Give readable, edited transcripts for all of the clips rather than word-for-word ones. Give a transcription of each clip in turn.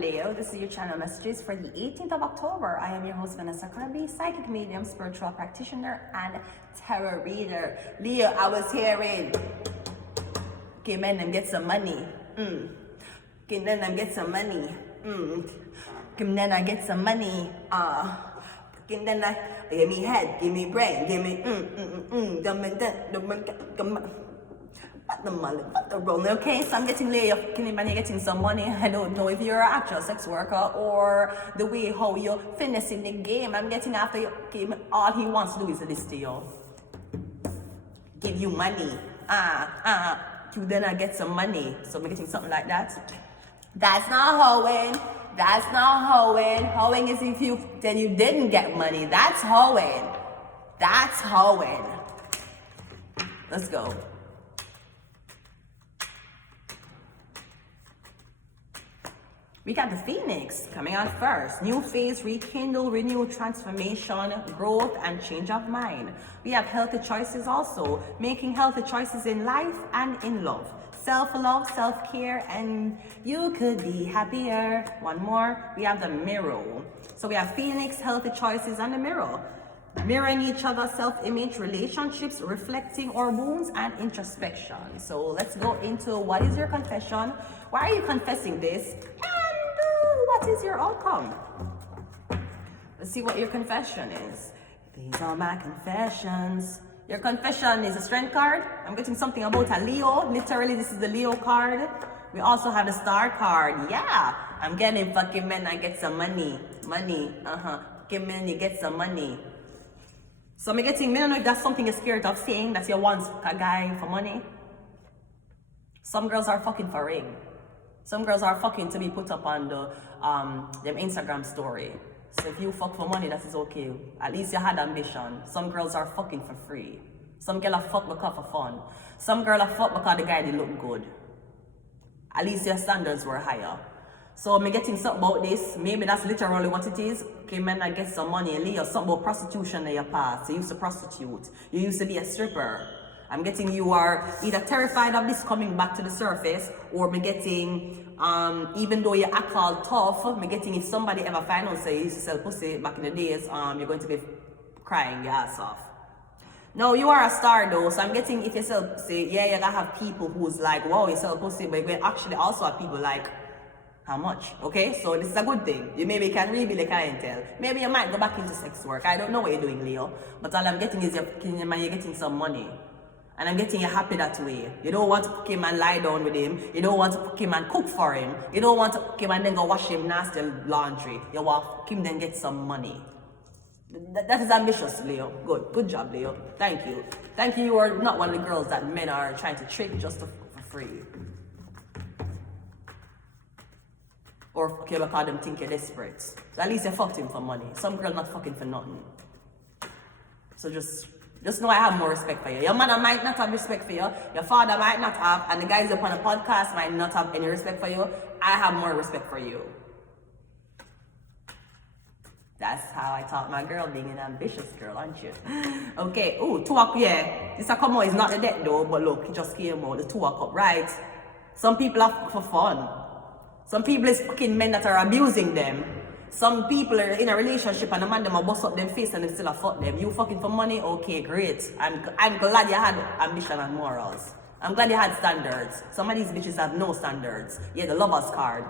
Leo. This is your channel messages for the 18th of October. I am your host, Vanessa Kirby, psychic medium, spiritual practitioner, and tarot reader. Leo, I was hearing, came in and get some money. Came in and get some money. Came in and get some money. Came in and give me head, give me brain, give me okay, so I'm getting laid, getting some money. I don't know if you're an actual sex worker or the way how you're finessing the game. I'm getting after your game. All he wants to do is this to you. Give you money. You then I get some money. So I'm getting something like that. That's not hoeing. That's not hoeing. Hoeing is if you then you didn't get money. That's hoeing. That's hoeing. Let's go. We got the Phoenix coming out first. New phase, rekindle, renew, transformation, growth, and change of mind. We have healthy choices also. Making healthy choices in life and in love. Self-love, self-care, and you could be happier. One more. We have the mirror. So we have Phoenix, healthy choices, and the mirror. Mirroring each other, self-image, relationships, reflecting our wounds, and introspection. So let's go into what is your confession? Why are you confessing this? What is your outcome? Let's see what your confession is. These are my confessions. Your confession is a strength card. I'm getting something about a Leo. Literally, this is the Leo card. We also have the star card. Yeah, I'm getting fucking men. I get some money. Money. Fucking men, you get some money. So I'm getting, I don't know if that's something you're scared of saying, that you want a guy for money. Some girls are fucking for ring. Some girls are fucking to be put up on the them Instagram story. So if you fuck for money, that is okay. At least you had ambition. Some girls are fucking for free. Some girl are fuck because for fun. Some girl are fuck because the guy they look good. At least your standards were higher. So I'm getting something about this. Maybe that's literally what it is. Okay, man, I get some money. Leo, something about prostitution in your past. You used to prostitute. You used to be a stripper. I'm getting you are either terrified of this coming back to the surface, or me getting, even though you act all tough, me getting if somebody ever find out say you used to sell pussy back in the days, you're going to be crying your ass off. No, you are a star though, so I'm getting if you sell pussy, yeah, you're gonna have people who's like, wow, you sell pussy, but you actually also have people like, how much? Okay, so this is a good thing. You maybe can rebuild the clientele. Maybe you might go back into sex work. I don't know what you're doing, Leo, but all I'm getting is you're getting some money. And I'm getting you happy that way. You don't want to cook him and lie down with him. You don't want to cook him and cook for him. You don't want to cook him and then go wash him nasty laundry. You want to cook him then get some money. That is ambitious, Leo. Good job, Leo. Thank you. Thank you. You are not one of the girls that men are trying to trick just for free. Or fuck him because them think you're desperate. So at least you fucked him for money. Some girl not fucking for nothing. So just know I have more respect for you. Your mother might not have respect for you. Your father might not have. And the guys up on the podcast might not have any respect for you. I have more respect for you. That's how I taught my girl being an ambitious girl, aren't you? Okay. Oh, 2 o'clock, yeah. This come out is not the deck though. But look, it just came out. The 2 o'clock, right? Some people are for fun. Some people is fucking men that are abusing them. Some people are in a relationship and the man them a bust up them face and they still a fuck them. You fucking for money? Okay, great. I'm glad you had ambition and morals. I'm glad you had standards. Some of these bitches have no standards. Yeah, the lover's card.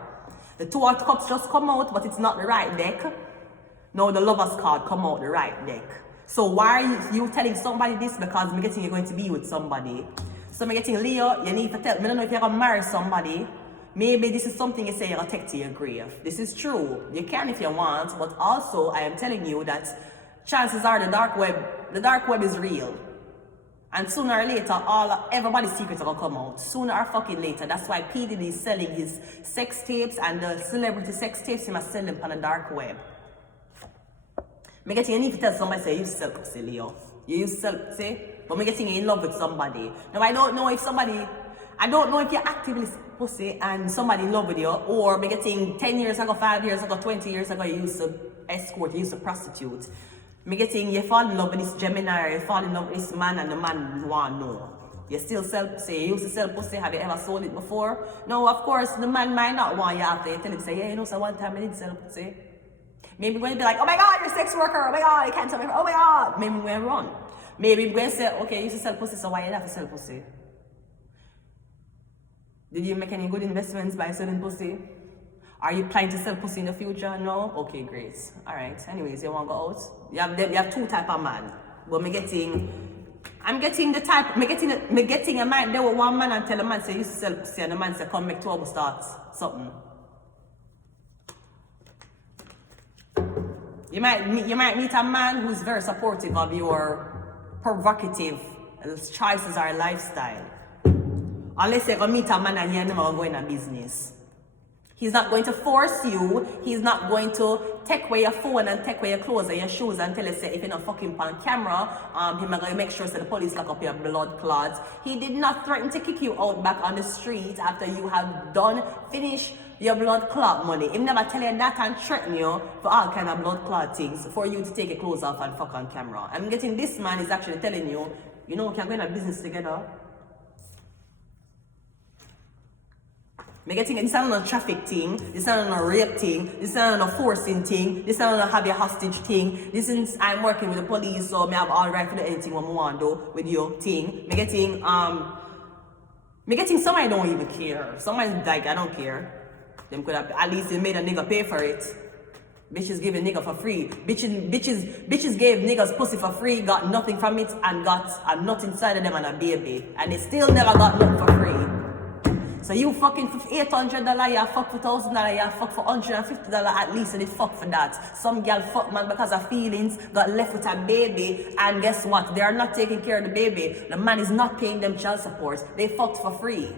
The 2 of cups just come out, but it's not the right deck. No, the lover's card come out the right deck. So why are you telling somebody this? Because I'm getting you're going to be with somebody. So I'm getting Leo, you need to tell me. I don't know if you're gonna marry somebody. Maybe this is something you say you're gonna take to your grave. This is true. You can if you want, but also I am telling you that chances are the dark web is real. And sooner or later, everybody's secrets are gonna come out. Sooner or fucking later. That's why P. Diddy is selling his sex tapes and the celebrity sex tapes, he must sell them on the dark web. Me getting you need to tell somebody say you used to sell pussy, Leo. You used to sell pussy, but me getting you in love with somebody. Now I don't know if you're actively pussy and somebody in love with you, or me getting 10 years ago, 5 years ago, 20 years ago, you used to escort, you used to prostitute. Me getting you fall in love with this Gemini, you fall in love with this man and the man want to know. You still sell pussy. You used to sell pussy. Have you ever sold it before? No, of course, the man might not want you after you tell him, say, yeah, you know, so one time I did sell pussy. Maybe when you be like, oh my God, you're a sex worker. Oh my God, you can't tell me. Oh my God. Maybe we're going to run. Maybe we're going to say, okay, you used to sell pussy, so why you have to sell pussy? Did you make any good investments by selling pussy? Are you planning to sell pussy in the future? No? Okay, great. All right. Anyways, you want to go out? You have two type of man. But me getting a man, there was one man and tell a man say, you used to sell pussy, and the man say, come make 12 start something. You might meet a man who's very supportive of your provocative choices or lifestyle. Unless you're going to meet a man and you're never going to business. He's not going to force you. He's not going to take away your phone and take away your clothes and your shoes and tell you, say, if you're not fucking on camera, he's not going to make sure that the police lock up your blood clots. He did not threaten to kick you out back on the street after you have finished your blood clot money. He never tell you that and threaten you for all kind of blood clot things for you to take your clothes off and fuck on camera. I'm getting this man is actually telling you, you know, we can go in a business together. This is not a traffic thing, this is not a rape thing, this is not a forcing thing, this is not a have a hostage thing. This is I'm working with the police, so I have all right to do anything what I want to do with your thing. Me getting some I don't even care. Some like I don't care. Them could have at least they made a nigga pay for it. Bitches giving nigga for free. Bitches gave niggas pussy for free, got nothing from it, and got a nut inside of them and a baby. And they still never got nothing for free. So you fucking for $800, you fuck for $1,000, you fuck for $150 at least, and they fuck for that. Some girl fuck man because of feelings, got left with a baby, and guess what? They are not taking care of the baby. The man is not paying them child support. They fucked for free.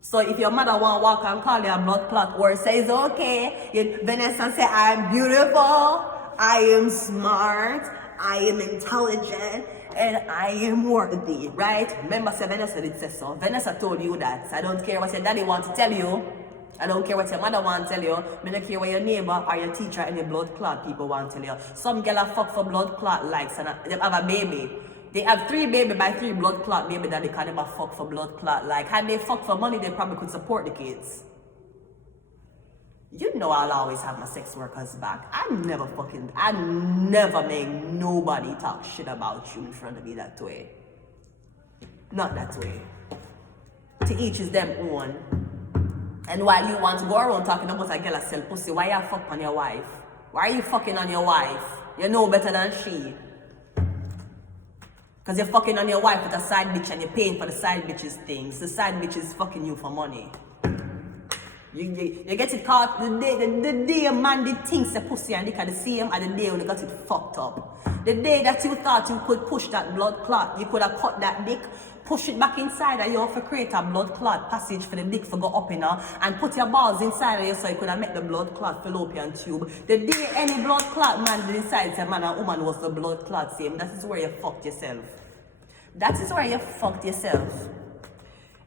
So if your mother want to walk and call you a blood clot or says, okay, Vanessa say, I'm beautiful, I am smart, I am intelligent, and I am worthy, right? Remember, Vanessa did say so. Vanessa told you that. I don't care what your daddy wants to tell you. I don't care what your mother wants to tell you. I don't care what your neighbor or your teacher and your blood clot people want to tell you. Some girl are fuck for blood clot likes and they have a baby. They have 3 baby by 3 blood clot baby that they can never fuck for blood clot like. Had they fuck for money, they probably could support the kids. You know I'll always have my sex workers back. I never make nobody talk shit about you in front of me that way. Not that way. To each is them own. And while you want to go around talking about a girl that sell pussy, why you fuck on your wife? Why are you fucking on your wife? You know better than she. Because you're fucking on your wife with a side bitch and you're paying for the side bitch's things. The side bitch is fucking you for money. You get it caught the day a man did things the pussy and they can see him and the day when you got it fucked up. The day that you thought you could push that blood clot, you could have cut that dick, push it back inside and you have to create a blood clot passage for the dick to go up in her and put your balls inside of you so you could have made the blood clot fallopian tube. The day any blood clot man decides a man and woman was the blood clot same, that is where you fucked yourself. That is where you fucked yourself.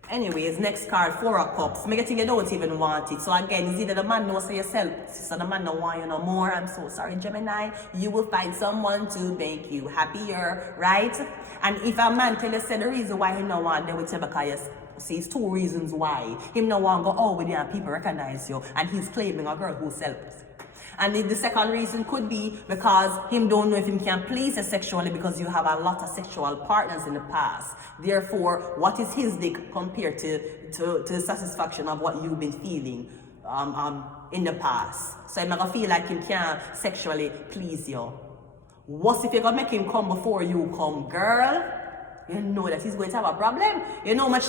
Anyways, next card, 4 of Cups. Make it think you don't even want it. So again, it's either the man knows for yourself, so the man don't want you no more. I'm so sorry, Gemini. You will find someone to make you happier, right? And if a man tell you say the reason why he don't want them with you because see, it's 2 reasons why. Him no want to go out with you and people recognize you. And he's claiming a girl who sells. And the second reason could be because him don't know if he can please you sexually because you have a lot of sexual partners in the past. Therefore, what is his dick compared to the satisfaction of what you've been feeling in the past? So I'm gonna feel like he can't sexually please you. What if you're gonna make him come before you come, girl? You know that he's going to have a problem. You know much.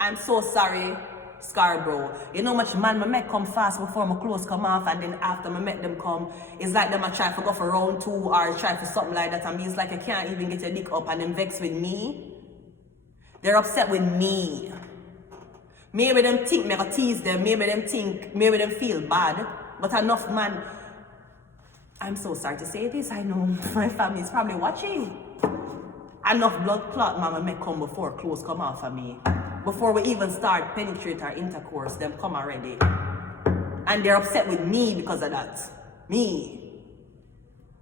I'm so sorry. Scarborough. You know much man I make come fast before my clothes come off and then after I make them come, it's like them I try to go for round 2 or try for something like that and me it's like I can't even get your dick up and them vex with me. They're upset with me. Maybe them think me gonna tease them, maybe them feel bad, but enough man, I'm so sorry to say this, I know my family is probably watching. Enough blood clot mama make come before clothes come off of me. Before we even start penetrate our intercourse, them come already. And they're upset with me because of that. Me.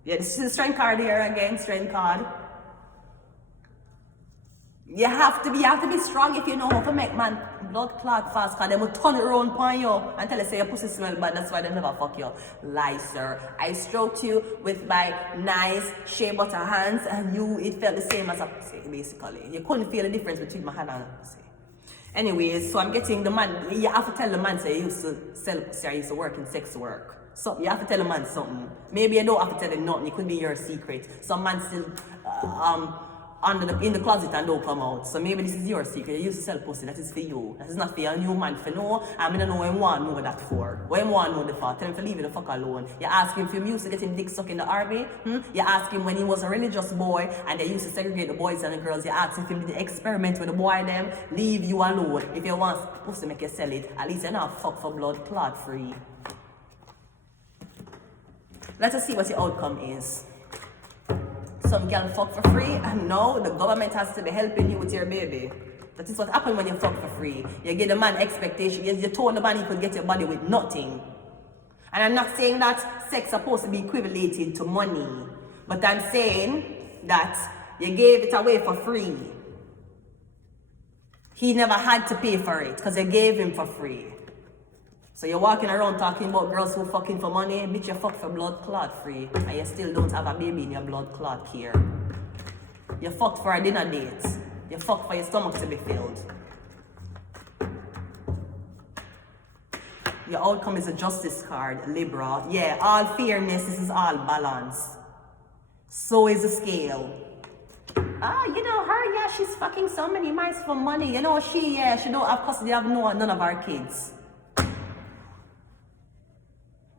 Yeah, this is the strength card here again, strength card. You have to be strong if you know how to make man blood clot fast, cause they will turn it around upon you and tell you say your pussy smell bad, that's why they never fuck you. Lie, sir. I stroked you with my nice shea butter hands and it felt the same as a pussy, basically. You couldn't feel the difference between my hand and a pussy. Anyways, so I'm getting the man, you have to tell the man say you used to sell pussy or you used to work in sex work. So you have to tell the man something. Maybe you don't have to tell him nothing, it could be your secret. Some man still in the closet and don't come out. So maybe this is your secret. You used to sell pussy, that is for you. That is not for your new man for know. I don't know what him want to know that for. What him want to know the for. Tell him to leave it the fuck alone. You ask him if he used to get him dick sucked in the army. You ask him when he was a religious boy and they used to segregate the boys and the girls. You ask him if he did the experiment with the boy them. Leave you alone. If you want pussy make you sell it, at least you're not fuck for blood clot free. Let us see what the outcome is. Some girl fuck for free, and now the government has to be helping you with your baby. That is what happens when you fuck for free. You give the man expectation. You told the man he could get your body with nothing. And I'm not saying that sex is supposed to be equated to money. But I'm saying that you gave it away for free. He never had to pay for it because you gave him for free. So you're walking around talking about girls who fucking for money, bitch, you fuck for blood clot free, and you still don't have a baby in your blood clot care. You fucked for a dinner date. You fucked for your stomach to be filled. Your outcome is a justice card, Libra. Yeah, all fairness, this is all balance. So is the scale. You know her, yeah, she's fucking so many mice for money. You know she don't have custody of none of our kids.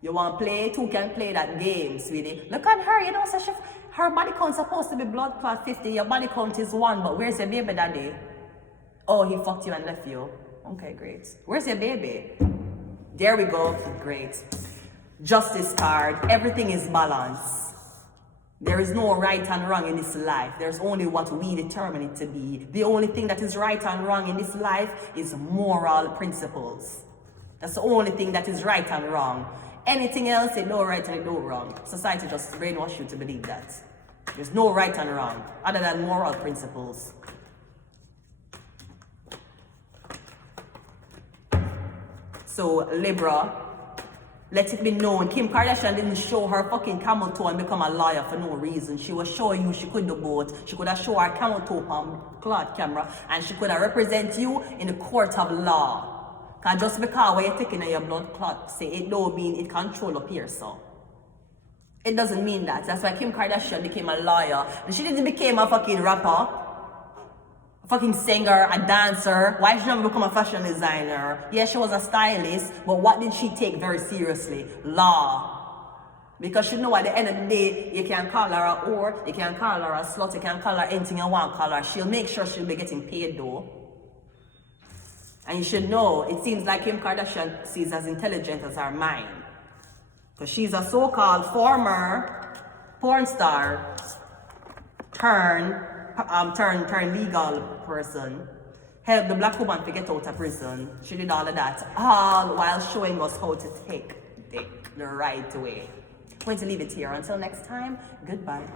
You want to play? Two can play that game, sweetie. Look at her, you know, so her body count's supposed to be blood clot 50. Your body count is 1, but where's your baby daddy? Oh, he fucked you and left you. Okay, great. Where's your baby? There we go. Great. Justice card. Everything is balance. There is no right and wrong in this life. There's only what we determine it to be. The only thing that is right and wrong in this life is moral principles. That's the only thing that is right and wrong. Anything else, it no right and it no wrong. Society just brainwash you to believe that. There's no right and wrong, other than moral principles. So, Libra, let it be known, Kim Kardashian didn't show her fucking camel toe and become a lawyer for no reason. She was showing you she could do both. She could have shown her camel toe on cloth camera and she could have represent you in the court of law. Because just because when you're taking your blood clot, say it don't mean it control up here, so. It doesn't mean that. That's why Kim Kardashian became a lawyer. And she didn't become a fucking rapper, a fucking singer, a dancer. Why she never become a fashion designer? Yeah, she was a stylist, but what did she take very seriously? Law. Because she know at the end of the day, you can call her a whore, you can call her a slut, you can call her anything you want to call her. She'll make sure she'll be getting paid though. And you should know, it seems like Kim Kardashian sees as intelligent as her mind. Because she's a so-called former porn star turn legal person. Helped the black woman to get out of prison. She did all of that, all while showing us how to take dick the right way. I'm going to leave it here. Until next time, goodbye.